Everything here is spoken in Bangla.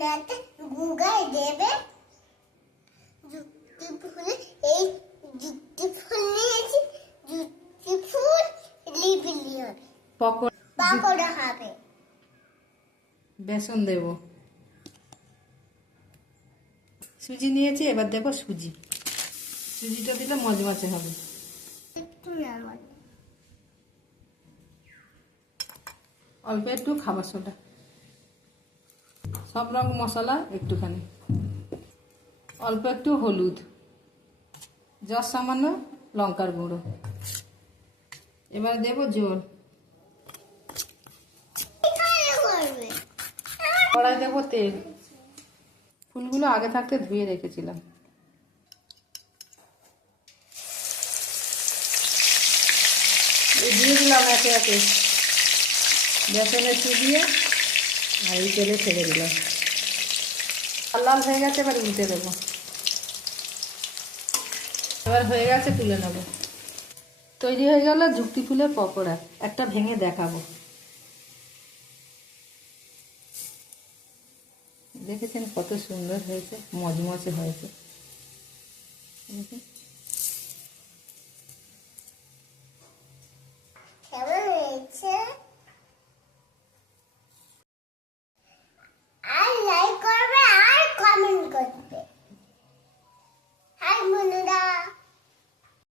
রাতে গুগায় দেবে যুক্তি ফুলে এই যুক্তি ফুল নিয়েছি যুক্তি ফুল লিবিলি হবে পাকোড়া হবে বেসন দেব সুজি নিয়েছি এবার দেব সুজিটা দিলে মজমচে হবে একটু নামান অল্প একটু খাবার সোডা সব রকম মশলা একটুখানি অল্প একটু হলুদ যত সামান্য লঙ্কার গুঁড়ো এবার দেব জল কড়াই দেব তেল ফুলগুলো আগে থাকতে ধুয়ে রেখেছিলাম দিয়ে দিলাম একে একে বেসনে চুবিয়ে আর এই তেলে ছেড়ে দিলাম লাল লাল হয়ে গেছে এবার উল্টে দেবো এবার হয়ে গেছে তুলে নেব তৈরি হয়ে গেল যুক্তি ফুলের পকোড়া একটা ভেঙে দেখাবো দেখেছেন কত সুন্দর হয়েছে মজমচে হয়েছে